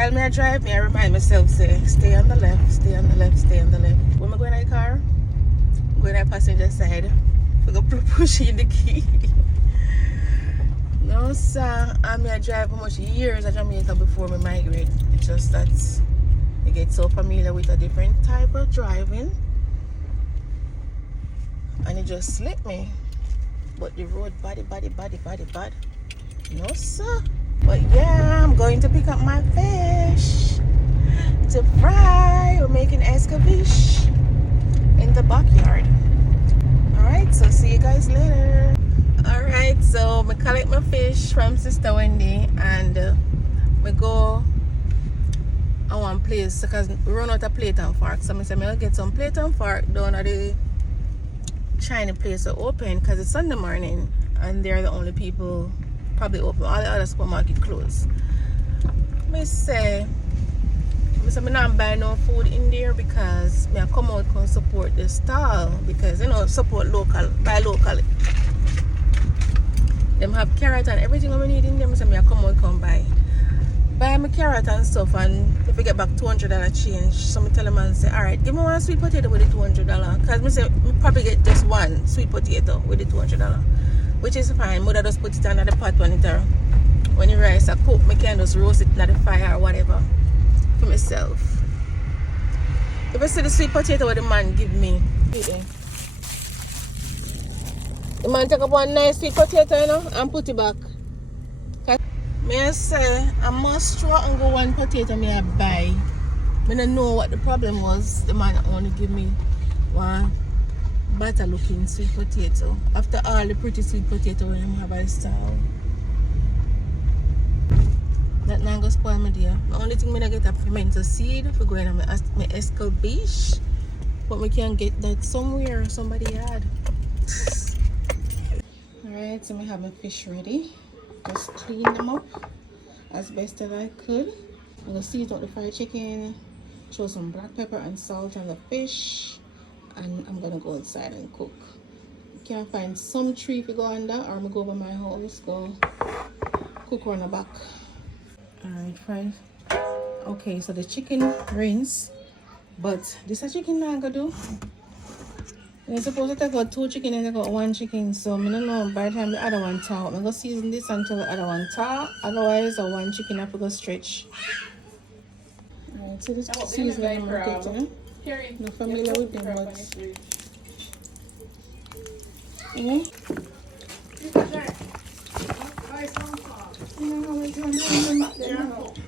while me I drive, me I remind myself, say, stay on the left, stay on the left, stay on the left. When I go in the car, go in the passenger side, I go push in the key. No, sir, I drive how much years at Jamaica before I migrate. It's just that I get so familiar with a different type of driving, and it just slipped me. But the road bad. No, sir. But yeah, I'm going to pick up my fish to fry. We're making escabeche in the backyard. Alright, so see you guys later. Alright, so I collect my fish from Sister Wendy and we go on one place because we run out of plate and fork. So I said I'll get some plate and fork down at the China place are open because it's Sunday morning and they're the only people probably open. All the other supermarket closed. I say I'm not buying no food in there because I come out and support the stall because support local, buy locally. Them have carrot and everything we need in them, so I come out and buy my carrot and stuff, and if we get back $200 change, so I tell them and say, alright, give me one sweet potato with the $200 because I say we probably get just one sweet potato with the $200, which is fine. Mother just put it under the pot when the rice are cooked, I can just roast it in the fire or whatever for myself. If I see the sweet potato what the man give me, the man take up one nice sweet potato, and put it back. May I say, I must try and go one potato me I buy. I don't know what the problem was. The man only give me one better looking sweet potato. After all the pretty sweet potato when I have a style. That now go spoil me there. The only thing I get a pimento seed for going on my escabeche. But we can get that somewhere, somebody had. Alright, so I have my fish ready. Just clean them up as best as I could. I'm gonna season out the fried chicken, throw some black pepper and salt on the fish, and I'm gonna go inside and cook. You can find some tree if you go under, or I'm gonna go over my house, go cook on the back. Alright, friends. Okay, so the chicken rinse, but this is chicken I'm gonna do. You're supposed to take out 2 chicken and take out 1 chicken, so I don't know by the time the other one thaw. I'm gonna season this until the other one thaw, otherwise the 1 chicken have to go stretch. Alright, so this seasoning I'm gonna take, not familiar with them,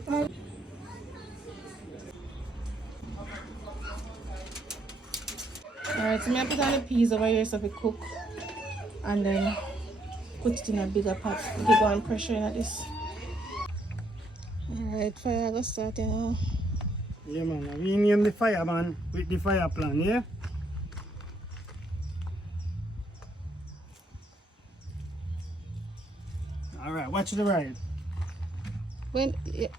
but Alright, so I put all the peas over here so we cook and then put it in a bigger pot. We keep on pressure in this. Alright, fire go start now. Yeah man, we name the fire man with the fire plan, yeah? Alright, watch the ride. When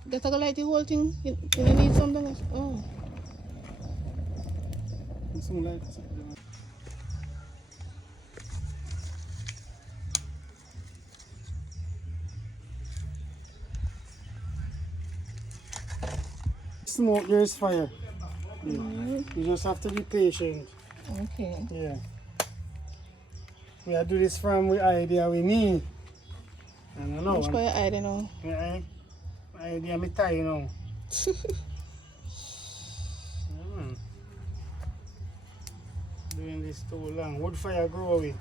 that go light the whole thing, you need something else. Oh. Some light. Smoke, there's fire. Yeah. You just have to be patient. Okay. Yeah. We do this from the idea we need. I don't know. Which part your idea now? My idea me tie now. Doing this too long. Wood fire grow away.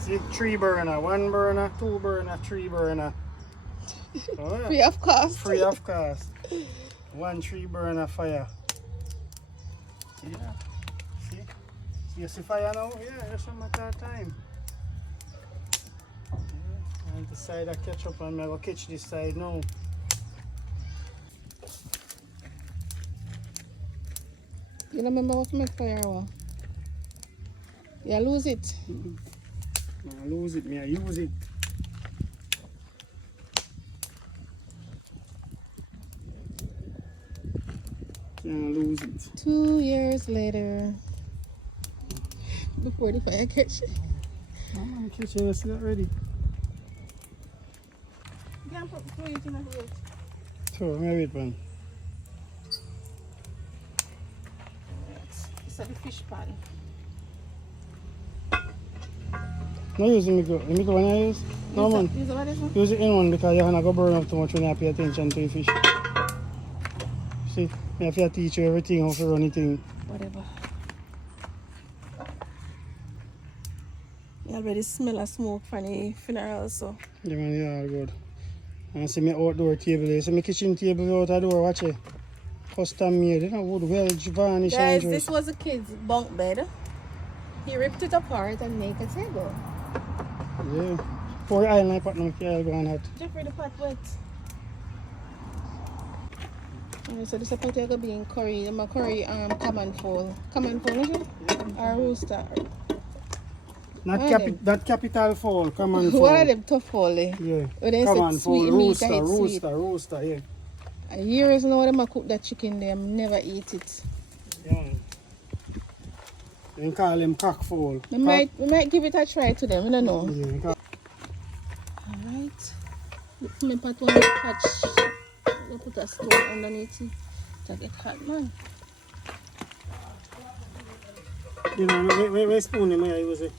See, 3 burner, 1 burner, 2 burner, 3 burner. Oh, yeah. Free of cost. Free of cost. 1 3 burner fire. See that? See? You see fire now? Yeah, just a matter of time. Yeah. And the side I catch up and I go catch this side now. You don't remember what to make fire or? You lose it. I lose it, I use it. Can't lose it. 2 years later. Before the fire catch. I'm catching this ready. You can't put it in the So, maybe it one. It's a the fish pan. No use the micro. The micro when I use? No man. Use the what is it? Use the in one because you're not going to burn up too much when you pay attention to the fish. See, I have to teach you everything, how to run anything. Whatever. You already smell a smoke from the funeral, so. Yeah man, yeah, all good. And see my outdoor table there. See my kitchen table out the door, watch it. Custom made, you know, wood welch, varnish and Guys, dress. this was a kid's bunk bed. He ripped it apart and made a table. Yeah. Pour the oil in the pot now, okay, I'll go on hot. Jeffrey, the pot wet. Alright, so this is going to be in curry. My curry common fowl. Common fowl, is it? Or rooster. Not capital fall, come on fall. What are them tough fowl? Eh? Yeah. When they Come say on, sweet fall. meat, I hate sweet. Rooster, yeah. Years now them I cook that chicken there, I never eat it. Yeah. Then call them cockfowl. We might give it a try to them, I don't know. Yeah, Alright. Look for me pot one catch. I'll put a stone underneath it to get hot, man. you know, where spoon am I use it?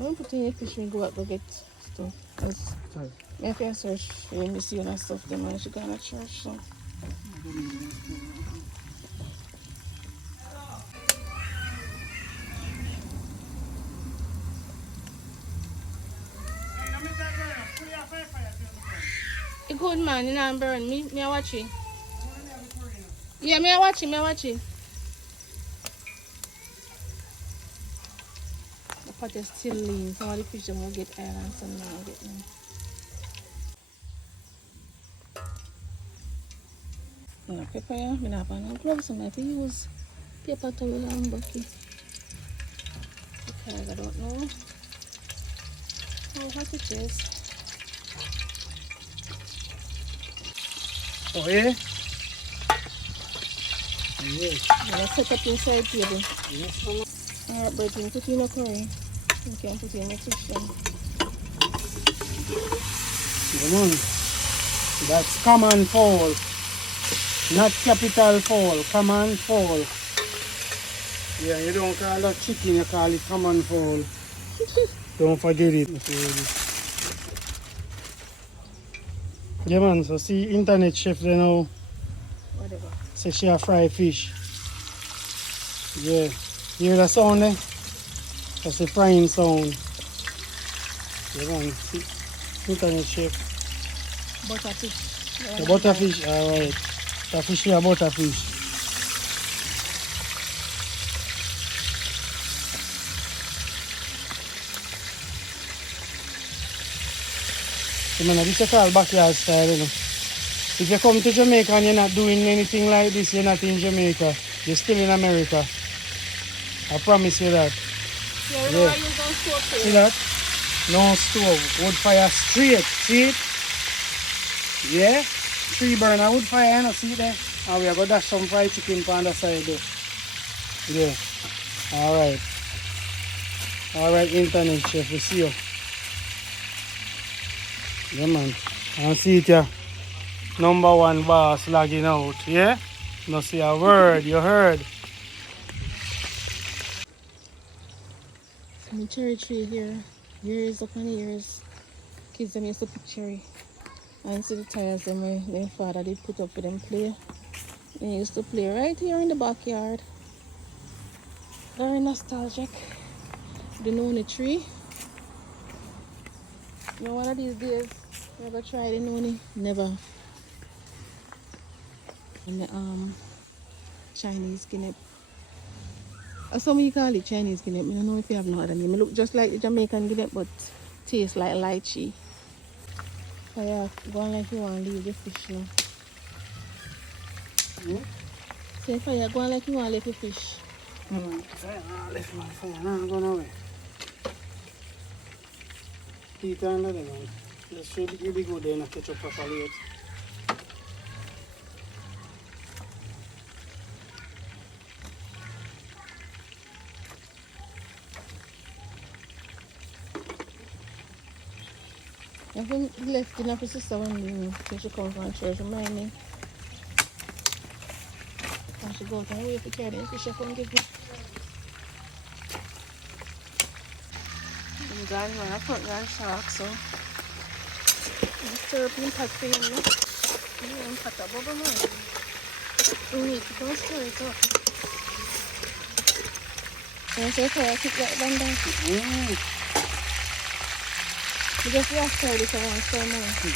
I'm putting your fish and go out to get stuff. Because I have to search for Missy and stuff them and she gonna church, so. It's good man, you know I'm burn. Me I watch it. Yeah, me I watch it. The pot is still lean. Some of the fish them will get oil and some will get them. No pepper, yeah. I have no gloves, so I have to use paper towel and bucket. Because I don't know how hot it is. Oh, yeah? Yes. I'm set up inside table. Yes, Alright, but you put in a curry. You can put in your fish then. Come on. That's common fall. Not capital fall. Common fall. Yeah, you don't call that chicken, you call it common fall. Don't forget it. Yeah man, so see internet chef they know. Whatever. Say she a fry fish. Yeah. Hear the sound there? That's the frying sound. Yeah man, see internet chef. Butterfish. The butterfish, alright. The fish here butterfish. So man, this is called backyard style, you know. If you come to Jamaica and you're not doing anything like this, you're not in Jamaica. You're still in America. I promise you that. Yeah, we don't use no stove. See that? No stove. Wood fire straight. See it? Yeah? 3 burner wood fire, you know, see it there? And we are going to dash some fried chicken on the side there. Yeah. Alright. Alright, internet chef, we see you. Yeah man. And see it here. Number 1 boss logging out. Yeah? No see a word, you heard. My cherry tree here. Years upon years. Kids them used to pick cherry. And see the tires them my father did put up for them play. They used to play right here in the backyard. Very nostalgic. The noni tree. You know, one of these days, we're gonna try the noni. Never. And the Chinese guinea. Some you call it Chinese guinea. I don't know if you have no other name. It look just like the Jamaican guinea, but tastes like lychee. So yeah, go on like you want to leave the fish now. Yeah? So if you go on like you want to leave the fish. Fire, left my fire, no, I'm going away. Heat on that one. Just should you be good then, catch up properly yet. I think left dinner for sister when she comes from church. Remind me. and she go out and wait for carry the fish I couldn't give me. I'm gone man, I front gone shark, so I'm stir up in pot for him now. I'm pot a bubble man. We need to go stir it up. And so far I keep that one down. We just have to stir this around so more.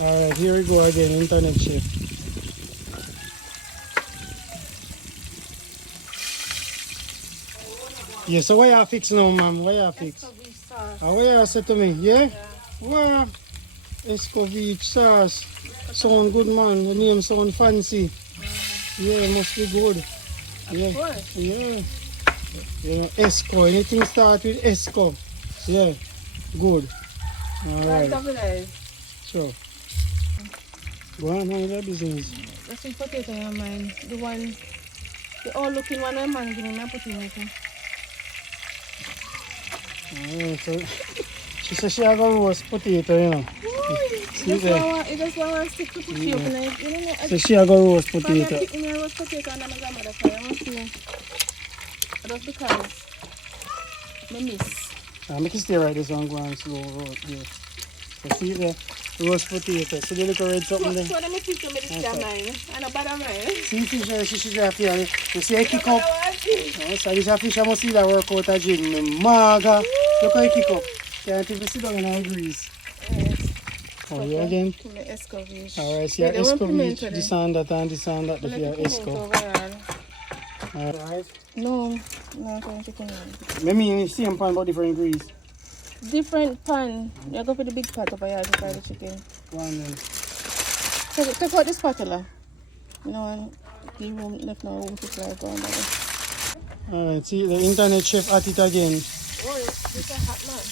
Alright, here we go again, internet chef. Yeah, so what you fix now, ma'am? What you fix? What you say to me? Yeah? Wow. Escovitch sauce. Sound good, man. The name sound fancy. Yeah, must be good. Yeah. Yeah. You know, Esco. Anything start with Esco. Yeah. Good. Alright. Sure. Go on, how's that business? That's some potato in mine. The all looking one I'm man giving me put in it. Alright, so she said she have a roast potato, you know. It just want to stick to push you up in it. You know, so she have a roast I'm potato. picking a roast potato and I'm going to fry. I want to see. Just because I miss. Make it stay right this one, go on slow road. Yeah. So see the roast potato. See the little red something there? So let me teach you this damn mine. And a bad mine. See fish, she have here. You see I kick up. Oh, so this fish I must see that work out a gym. Me maga. Look how I kick up. Can't even sit down in our grease. Oh, you again? Alright, so your escovitch, this and that and this and that. If you have esco. Alright. No, I'm going chicken. I mean, it's same pan but different grease. Different pan. You go for the big pot over here to fry the chicken. One then. Take out the spatula. No, the room left no room to fry down. Alright, see the internet chef at it again. Oh, it's a hot man.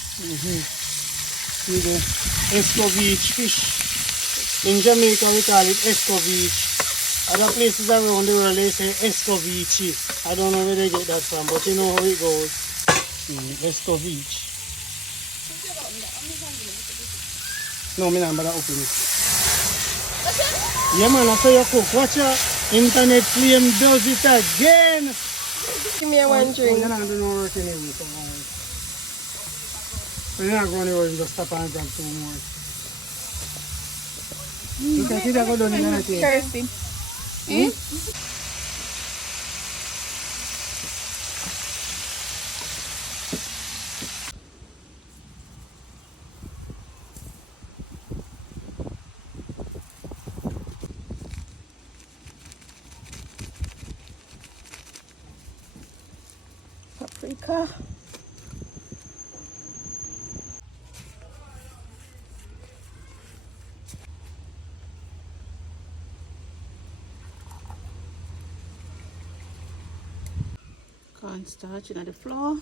See the escovitch fish. In Jamaica we call it escovitch. Other places around the world they say escovitch. I don't know where they get that from, but you know how it goes. Escovitch. No, me not bother open it. Yeah man, I saw you cook. Watch your internet flame does it again. Give me a one drink. You're not doing no work anyway, so you're not going anywhere, you just stop and grab 2 more. You can see that go down in the thing. Thirsty. Paprika. Cornstarch in the flour.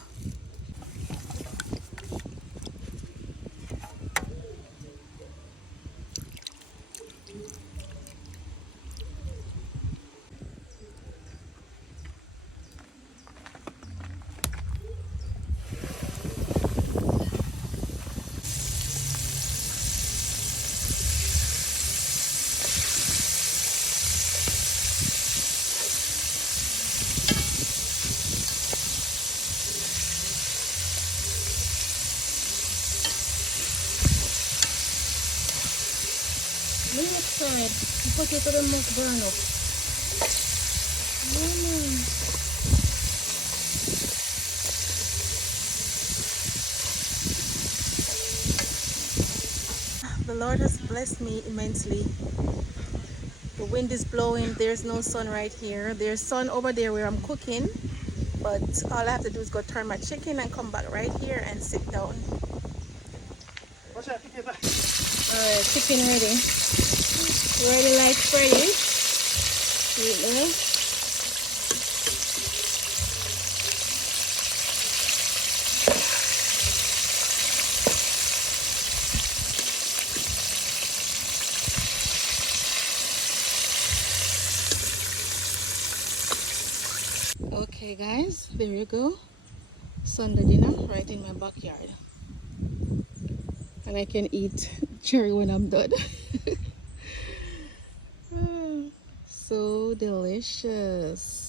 Look outside. The potato don't must burn up. The Lord has blessed me immensely. The wind is blowing. There's no sun right here. There's sun over there where I'm cooking. But all I have to do is go turn my chicken and come back right here and sit down. Alright, chicken ready. Ready like Freddy. See it there? Okay guys, there you go. Sunday dinner right in my backyard. And I can eat cherry when I'm done. So delicious.